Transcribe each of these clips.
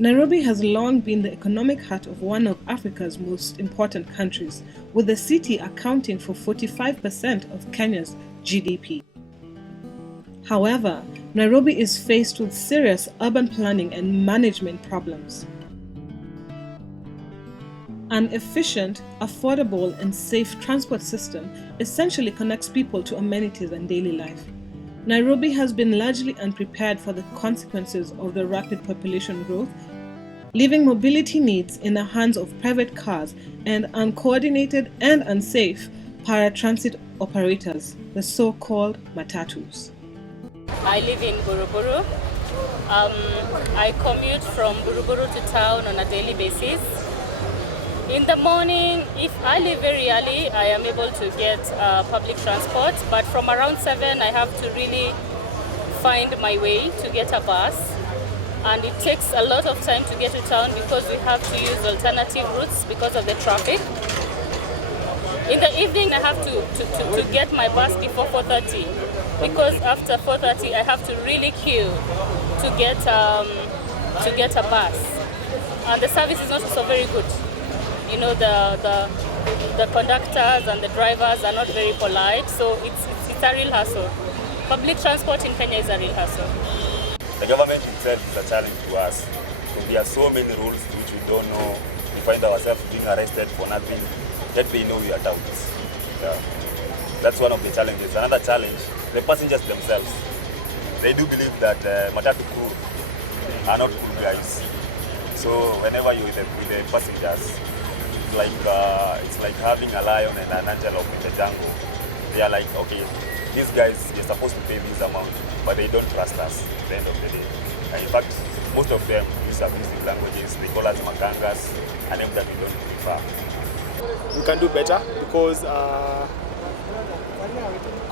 Nairobi has long been the economic heart of one of Africa's most important countries, with the city accounting for 45% of Kenya's GDP. However, Nairobi is faced with serious urban planning and management problems. An efficient, affordable, and safe transport system essentially connects people to amenities and daily life. Nairobi has been largely unprepared for the consequences of the rapid population growth, leaving mobility needs in the hands of private cars and uncoordinated and unsafe paratransit operators, the so-called matatus. I live in Buruburu. I commute from Buruburu to town on a daily basis. In the morning, if I leave very early, I am able to get public transport, but from around 7, I have to really find my way to get a bus. And it takes a lot of time to get to town because we have to use alternative routes because of the traffic. In the evening, I have to get my bus before 4:30 because after 4:30, I have to really queue to get a bus. And the service is not so very good. You know, the conductors and the drivers are not very polite, so it's a real hassle. Public transport in Kenya is a real hassle. The government itself is a challenge to us. So there are so many rules which we don't know. We find ourselves being arrested for nothing, yet they know we are touts. Yeah. That's one of the challenges. Another challenge, the passengers themselves. They do believe that matatu crew are not cool guys. So whenever you're with the passengers, it's like having a lion and an antelope in the jungle. They are like, okay, these guys, you're supposed to pay this amount, but they don't trust us at the end of the day. And in fact, most of them use abusive languages. They call us makangas, a name that we don't prefer. We can do better because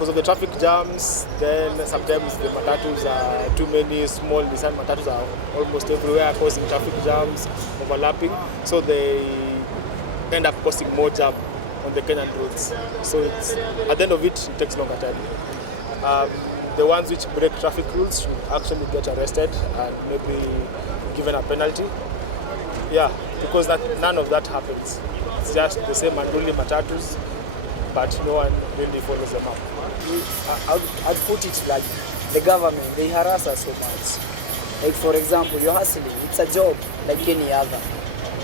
of the traffic jams. Then sometimes the matatus are too many. Small Nissan matatus are almost everywhere, causing traffic jams, overlapping. So they end up causing more jam on the Kenyan roads. So it's, at the end of it, it takes longer time. The ones which break traffic rules should actually get arrested and maybe given a penalty. Yeah, because none of that happens. It's just the same unruly matatus, but no one really follows them up. I'd put it like the government, they harass us so much. Like for example, you're hustling, it's a job like any other.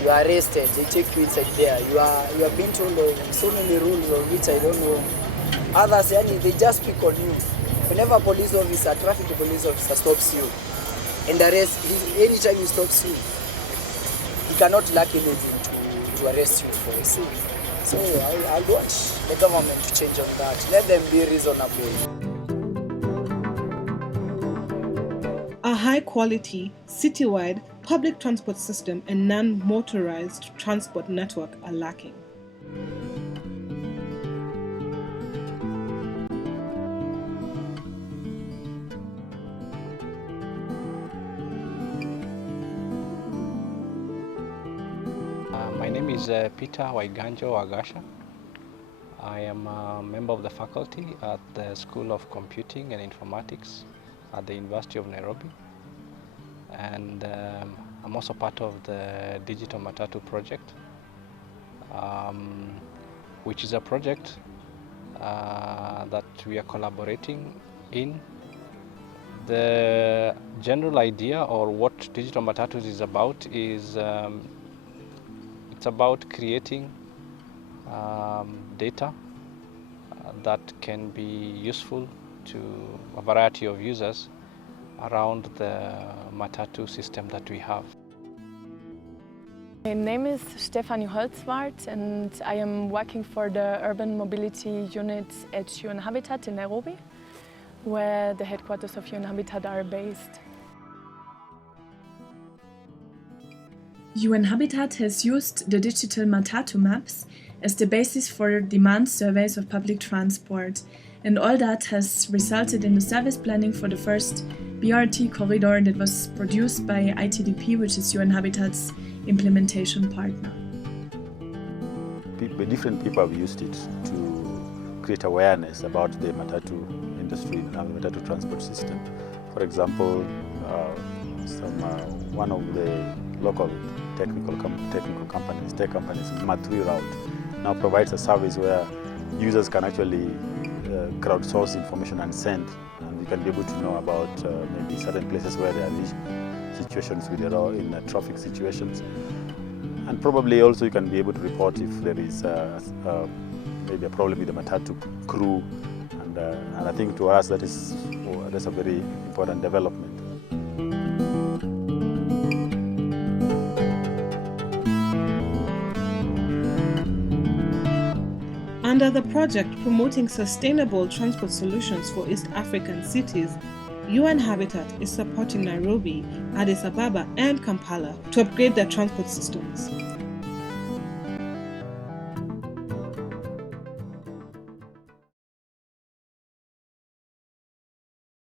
You are arrested, they take you inside there. You are being told of so many rules of which I don't know. Others, they just pick on you. Whenever a police officer, traffic police officer stops you, and the rest, anytime he stops you, he cannot lack anything to arrest you for a sin. So I want the government to change on that. Let them be reasonable. A high-quality, citywide public transport system and non-motorized transport network are lacking. My name is Peter Waiganjo Wagasha. I am a member of the faculty at the School of Computing and Informatics at the University of Nairobi. And I'm also part of the Digital Matatu project, which is a project that we are collaborating in. The general idea, or what Digital Matatus is about, is it's about creating data that can be useful to a variety of users around the Matatu system that we have. My name is Stefanie Holzwart and I am working for the Urban Mobility Unit at UN Habitat in Nairobi, where the headquarters of UN Habitat are based. UN Habitat has used the digital Matatu maps as the basis for demand surveys of public transport, and all that has resulted in the service planning for the first BRT corridor that was produced by ITDP, which is UN Habitat's implementation partner. Different people have used it to create awareness about the Matatu industry and the Matatu transport system. For example, one of the local technical companies, tech companies, MAT3 route now provides a service where users can actually crowdsource information and send, and we can be able to know about maybe certain places where there are situations with in traffic situations, and probably also you can be able to report if there is maybe a problem with the Matatu crew, and I think to us that's a very important development. Under the project promoting sustainable transport solutions for East African cities, UN Habitat is supporting Nairobi, Addis Ababa and Kampala to upgrade their transport systems.